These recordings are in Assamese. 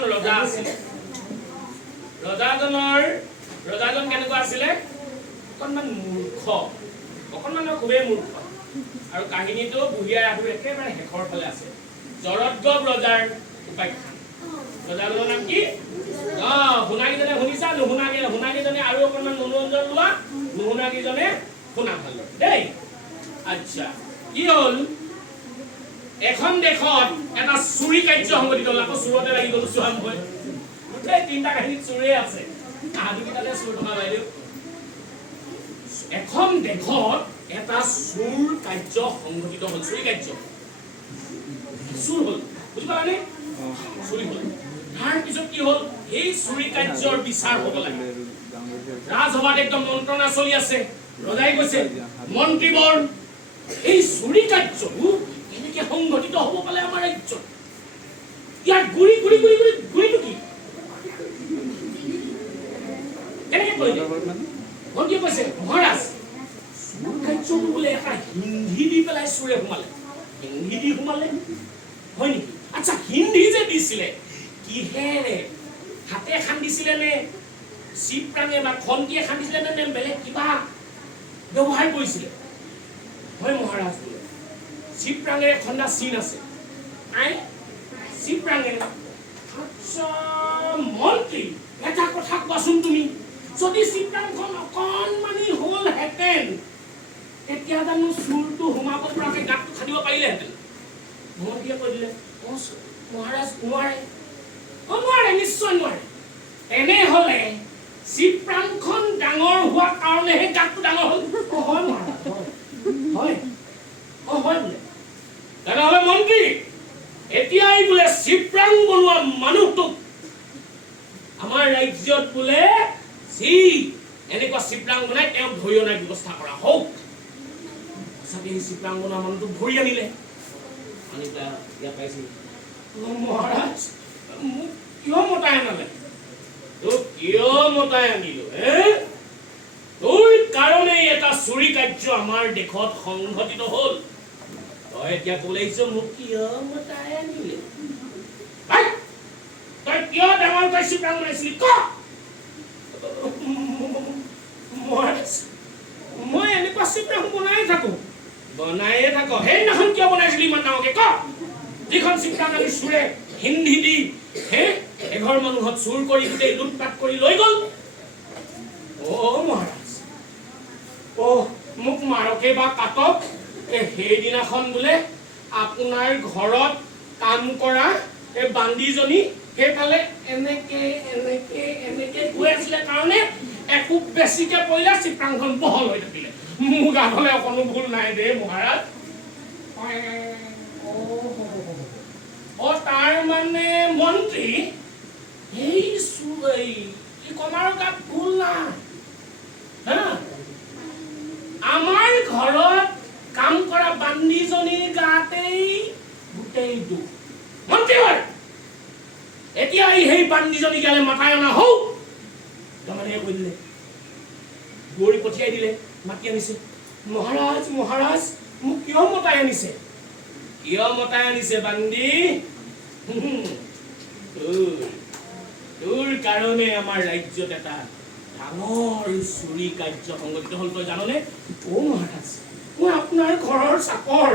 এজন ৰজা আছিল ৰজাজন কেনেকুৱা আছিলে অকণমান মূৰ্খ অকণমান খুবেই মূৰ্খ আৰু কাহিনীটো বুঢ়িয়াৰ আহু একেবাৰে শেষৰ ফালে আছে জৰদ্গব ৰজাৰ উপাখ্যান ৰজাজনৰ নাম কি শুনাকিজনে শুনিছা নুশুনাকিজনে আৰু অকণমান মনোৰঞ্জন লোৱা নুশুনাকিজনে শুনা ভাল দেই আচ্ছা কি হ'ল এখন দেশত এটা চুৰি কাৰ্য সংঘটিত হ'ল আকৌ চুৰতে লাগি গ'ল চোৱা নহয় গোটেই তিনিটা কাহিনীত চুৰে আছে আদিকেইটাতে চুৰ থকা বাইদেউ এখন দেশত এটা চুৰ কাৰ্য সংঘটিত হ'ল চুৰি কাৰ্য চুৰ হ'ল বুজি পালানে চুৰি হ'ল তাৰ পিছত কি হ'ল এই চুৰি কাৰ্যৰ বিচাৰ হ'ব লাগে ৰাজসভাত একদম মন্ত্ৰণা চলি আছে ৰজাই কৈছে মন্ত্ৰীবৰ এই চুৰি কাৰ্যটো এনেকে সংঘটিত হ'ব পালে আমাৰ ৰাজ্যত ইয়াৰ গুৰিটো কি কেনেকে কৰিলে মন্ত্ৰীয়ে কৈছে মহাৰাজ চুৰ কাৰ্যটো বোলে এটা হিন্দী দি পেলাই চুৰে সোমালে হিন্দী দি সোমালে হয় নেকি আচ্ছা হিন্দী যে দিছিলে কিহেৰে হাতে খান্দিছিলে নে চিপৰাঙে বা খন্তিয়ে খান্দিছিলে নে বেলেগ কিবা ব্যৱহাৰ কৰিছিলে হয় মহাৰাজ বোলে চিপৰাঙেৰে খন্দা চিন আছে আই চিপৰাঙেৰে আচ্ছা মন্ত্ৰী এটা কথা কোৱাচোন তুমি যদি চিপৰাংখন অকণমানি হ'ল হেঁতেন তেতিয়া জানো চুৰটো সোমাব পৰাকৈ গাঁতটো খান্দিব পাৰিলেহেঁতেন মন্ত্ৰীয়ে কৈ দিলে মহাৰাজ নোৱাৰে নিশ্চয় নোৱাৰে তেনেহ'লে চিপৰাংখন ডাঙৰ হোৱা কাৰণেহে গাঁতটো ডাঙৰ হ'ল হয় মহাৰাজ হয় বোলে তেনেহ'লে মন্ত্ৰী এতিয়াই বোলে চিপৰাং বনোৱা মানুহটোক আমাৰ ৰাজ্যত বোলে এনেকুৱা চিপৰাং বনাই তেওঁক ধৰি অনাৰ ব্যৱস্থা কৰা হওক সঁচাকে সেই চিপৰাং বনোৱা মানুহটোক ধৰি আনিলে আনি পেলাই ইয়াত পাইছিল মহাৰাজ মোক কিয় মতাই আনিলে তোৰ কাৰণে এটা চুৰি কাৰ্য আমাৰ দেশত সংঘটিত হ'ল তই এতিয়া ক'বলৈ আহিছ মোক কিয় মতাই আনিলে তই কিয় ডাঙৰকৈ চিপৰাং বনাইছিলি ক মহাৰাজ মই এনেকুৱা চিপৰাং বনায়ে থাকো সেইদিনাখন কিয় বনাইছিলি ইমান ডাঙৰকে ক যিখন চিপৰাং আমি চুৰে হিন্দী দি এঘৰ মানুহত চুৰ কৰি গোটেই লুটপাট কৰি লৈ গ'ল মহাৰাজ মোক মাৰকে বা কাটক সেইদিনাখন বোলে আপোনাৰ ঘৰত কাম কৰা এই বান্দিজনী সেইফালে এনেকে গৈ আছিলে কাৰণে একো বেছিকে পৰিলে চিপৰাংখন বহল হৈ থাকিলে মোৰ গালে অকণো ভুল নাই দেই মহাৰাজ তাৰ মানে মন্ত্ৰী এই কমাৰৰ গাত ভুল নাই আমাৰ ঘৰত কাম কৰা বান্দিজনীৰ গাতেই গোটেই দুখ মন্ত্ৰী হয় এতিয়া সেই বান্দিজনী গালে মাথাই অনা হওক তাৰমানে কৈ দিলে গৌৰী পঠিয়াই দিলে মাতি আনিছে মহাৰাজ মোক কিয় মতাই আনিছে বান্দি তোৰ কাৰণে আমাৰ ৰাজ্যত এটা ডাঙৰ চুৰি কাৰ্য সংঘটিত হ'ল তই জাননে মহাৰাজ মই আপোনাৰ ঘৰৰ চাকৰ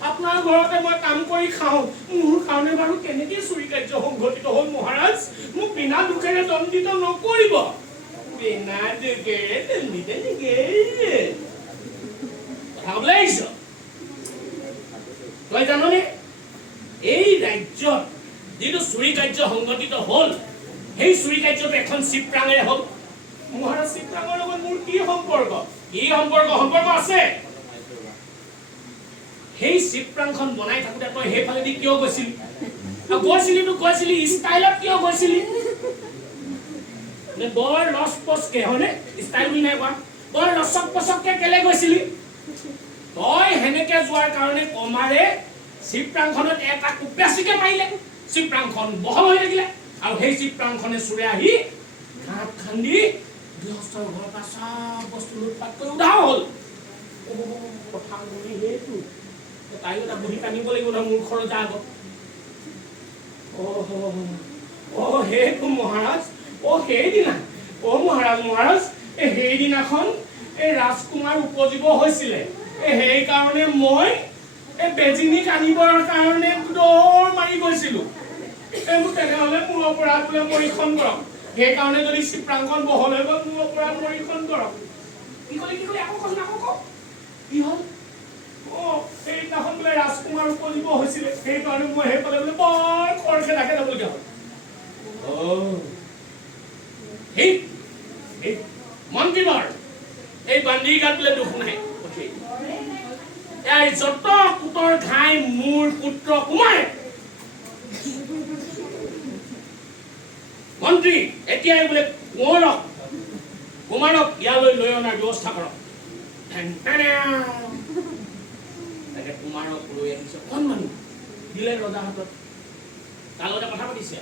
আপোনাৰ ঘৰতে মই কাম কৰি খাওঁ মোৰ কাৰণে বাৰু কেনেকে চুৰি কাৰ্য সংঘটিত হ'ল মহাৰাজ মোক বিনা দুখেৰে দণ্ডিত নকৰিব বিনা দুখেৰে দণ্ডিত নেকি কথা ক'বলৈ আহিছ তই জাননে এই ৰাজ্যত যিটো চুৰি কাৰ্য সংঘটিত হ'ল সেই চুৰি কাৰ্যটো এখন চিপৰাঙেৰে হ'ল মহাৰাজ চিপৰাঙৰ লগত মোৰ কি সম্পৰ্ক আছে সেই চিপৰাংখন বনাই থাকোঁতে তই সেইফালেদি কিয় গৈছিলি ষ্টাইলত কিয় গৈছিলি বৰ লচপচকে হয়নে ষ্টাইল বুলি নাই কোৱা বৰ লচক পচককে কেলে গৈছিলি তই সেনেকে যোৱাৰ কাৰণে কমাৰে চিপৰাংখনত এটা কুপেচিকে মাৰিলে চিপৰাংখন বহল হৈ থাকিলে আৰু সেই চিপৰাংখনে চুৰে আহি গাঁত খান্দি গৃহস্থৰ ঘৰৰ পৰা চব বস্তু লুটপাট কৰি উধাও হ'ল কথা বুলি সেইটো তাইও এটা বুদ্ধি টানিব লাগিব না মূৰ্খৰ যা আগত অ' সেইটো মহাৰাজ, অ' সেইদিনা, অ' মহাৰাজ, সেইদিনাখন এই ৰাজকুমাৰ উপজীৱ হৈছিলে, সেইকাৰণে মই এই বেজিনীক আনিবৰ কাৰণে দৌৰ মাৰি গৈছিলো। তেনেহ'লে মোৰ অপৰাধ বোলে মৰীক্ষণ কৰক, সেইকাৰণে যদি চিপ্ৰাংকণ বহল হৈ গ'ল মোৰ অপৰাধ মৰীক্ষণ কৰক। কি ক'লে আকৌ কওক কি হ'ল? অ' সেইদিনাখন বোলে ৰাজকুমাৰ উপজীৱ হৈছিলে, সেইকাৰণে মই সেইফালে বোলে বৰ খৰখেদাকে যাবলগীয়া হ'ল। মন্ত্ৰীবৰ এই বান্দিৰ গাত বোলে দুখ নাই, ইয়াৰ যত পুতৰ ঘাই মোৰ পুত্ৰ কুমাৰ। মন্ত্ৰী এতিয়াই বোলে কুমাৰক ইয়ালৈ লৈ অনাৰ ব্যৱস্থা কৰক। তাকে কুমাৰক লৈ আহিছে, অকণমান দিলে ৰজা হাতত, তাৰ লগতে কথা পাতিছে।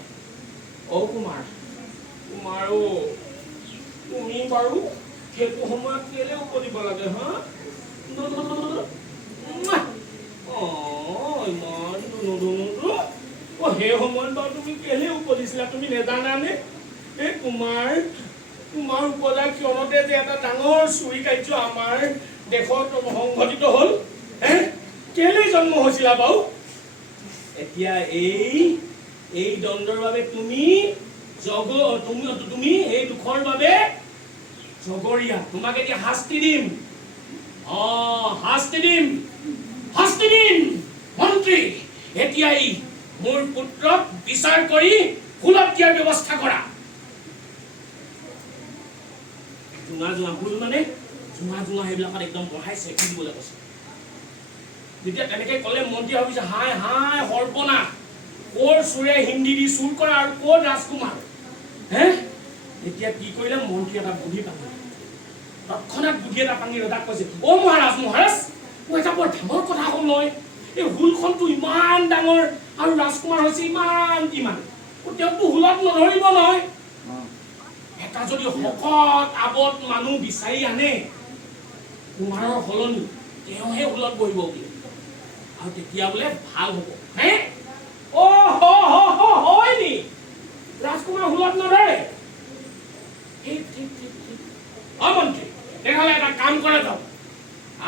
অ' কুমাৰ, তুমি বাৰু সেইটো সময়ত কেলে উপদিব লাগে হা? সেই সময়ত বাৰু তুমি কেলে উপদিছিলা তুমি নেজানানে? এই তোমাৰ উপজা ক্ষণতে যে এটা ডাঙৰ চুৰি কাৰ্য আমাৰ দেশত সংঘটিত হ'ল, কেলে জন্ম হৈছিলা বাৰু? এতিয়া এই দণ্ডৰ বাবে তুমি এই দুখৰ বাবে জগৰীয়া, তোমাক এতিয়া শাস্তি দিম। শাস্তি দিম। মন্ত্ৰী এতিয়াই মোৰ পুত্ৰক বিচাৰ কৰি ফুলত দিয়াৰ ব্যৱস্থা কৰা। জোঙা সেইবিলাকত একদম বহাইছে, কি দিবলৈ কৈছে। যেতিয়া তেনেকে ক'লে মন্ত্ৰী ভাবিছে হাই সৰ্বনাশ, ক'ৰ চোৰে হিন্দী দি চুৰ কৰা আৰু ক'ৰ ৰাজকুমাৰ। এতিয়া কি কৰিলে মন্ত্ৰী এটা বুদ্ধি পালে, তৎক্ষণাত বুদ্ধি এটা পাঙি ৰজাক কৈছে, অ' মহাৰাজ মই এটা বৰ ডাঙৰ কথা হ'ল নহয়। এই হুলখনটো ইমান ডাঙৰ আৰু ৰাজকুমাৰ হৈছে কিমান তেওঁকতো হুলত নধৰিব নহয়। এটা যদি শকত আবত মানুহ বিচাৰি আনে কুমাৰৰ সলনি তেওঁহে হুলত বহিব বোলে, আৰু তেতিয়া বোলে ভাল হ'ব। হয়নি ৰাজকুমাৰ হুলত নধৰে? ঠিক। মন্ত্ৰী তেনেহ'লে এটা কাম কৰা যাওক,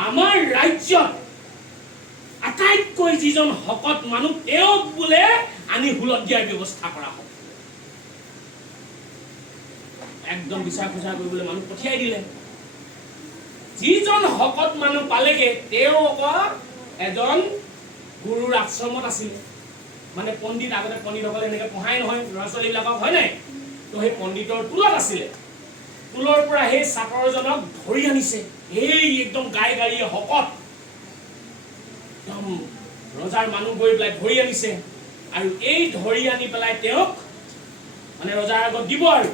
আমাৰ ৰাজ্যত আটাইতকৈ যিজন শকত মানুহ তেওঁক বোলে আনি হুলত দিয়াৰ ব্যৱস্থা কৰা হ'ব। একদম বিচাৰ খোচাৰ কৰিবলৈ মানুহ পঠিয়াই দিলে। যিজন শকত মানুহ পালেগে তেওঁ আকৌ এজন গুৰুৰ আশ্ৰমত আছিলে, মানে পণ্ডিত, আগতে পণ্ডিতসকলে এনেকে পঢ়াই নহয় ল'ৰা ছোৱালীবিলাকক, হয় নাই? তো সেই পণ্ডিতৰ টোলত আছিলে, টোলৰ পৰা সেই চাকৰজনক ধৰি আনিছে, একদম গাড়ীয়ে শকত, একদম ৰজাৰ মানুহ গৈ পেলাই ধৰি আনিছে, আৰু এই ধৰি আনি পেলাই তেওঁক মানে ৰজাৰ আগত দিব। আৰু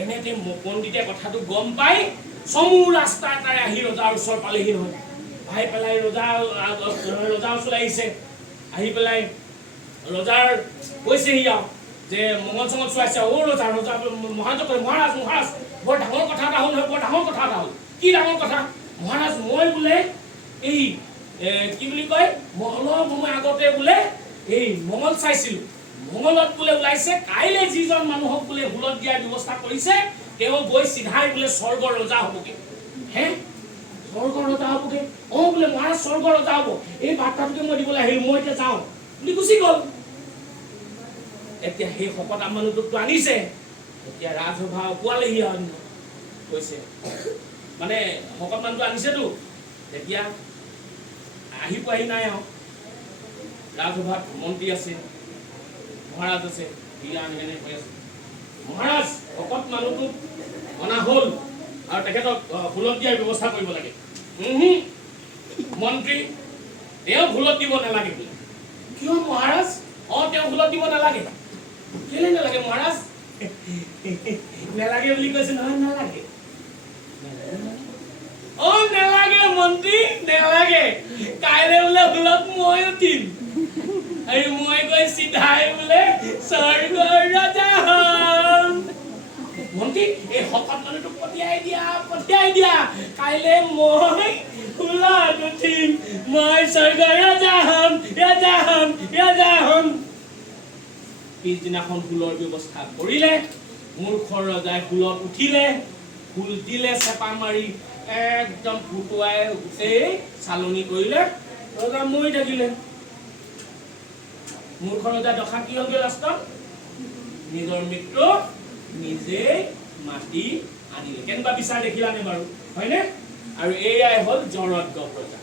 এনেতে পণ্ডিতে কথাটো গম পাই চমু ৰাস্তা এটাৰে আহি ৰজাৰ ওচৰ পালেহি নহয়। পাই পেলাই ৰজাৰ ওচৰলৈ আহিছে, আহি পেলাই ৰজাৰ কৈছেহি আৰু যে মঙল চঙল চোৱাইছে। ৰজা মহাৰাজ কয়, মহাৰাজ বৰ ডাঙৰ কথা এটা হ'ল নহয়, বৰ ডাঙৰ কথা এটা হ'ল। কি ডাঙৰ কথা? মহাৰাজ মই বোলে এই কি বুলি কয় অলপ সময় আগতে বোলে এই মঙল চাইছিলো, মঙলত বোলে ওলাইছে কাইলৈ যিজন মানুহক বোলে হুলত দিয়াৰ ব্যৱস্থা কৰিছে তেওঁ গৈ চিধাই বোলে স্বৰ্গৰ ৰজা হ'বগে। স্বৰ্গৰ ৰজা হ'বগে? বোলে মহাৰাজ স্বৰ্গৰ ৰজা হ'ব, এই বাৰ্তাটোকে মই দিবলৈ আহিলো, মই এতিয়া যাওঁ বুলি গুচি গ'ল। এতিয়া সেই শকত মানুহটোকতো আনিছে, এতিয়া ৰাজসভা পোৱালেহি আৰু কৈছে মানে শকত মানুহটো আনিছেতো, এতিয়া আহি পোৱাহি নাই আৰু ৰাজসভাত মন্ত্ৰী আছে, মহাৰাজ আছে, মহাৰাজ শকত মানুহটোক অনা হ'ল আৰু তেখেতক হুলত দিয়াৰ ব্যৱস্থা কৰিব লাগে। মন্ত্ৰী তেওঁ হুলত দিব নালাগে বোলে। কিয় মহাৰাজ? তেওঁ হুলত দিব নালাগে। কেলে নালাগে মহাৰাজ? নালাগে বুলি কৈছে নহয়, নালাগে। নালাগে মন্ত্ৰী, নালাগে। কাইলৈ বোলে হুলত মই উঠিম আৰু মই গৈ চিধাই বোলে স্বৰ্গৰ ৰজা হ'ম। মন্ত্ৰী এই শকত মানুহটোক পঠিয়াই দিয়া, কাইলৈ মই হুলত উঠিম, মই স্বৰ্গৰ ৰজা হ'ম। পিছদিনাখন শুলৰ ব্যৱস্থা কৰিলে মূৰ্খৰ ৰজাই শুলত উঠিলে শুল দিলে চেপা মাৰি একদম ফুটুৱাই গোটেই চালনি কৰিলে ৰজা মৰি থাকিলে মূৰ্খ ৰজা দশা কি হ'লগে লাষ্টত নিজৰ মৃত্যু নিজেই মাতি আনিলে কেনেকুৱা বিচাৰ দেখিলানে বাৰু হয়নে আৰু এয়াই হ'ল জৰৎ প্ৰজা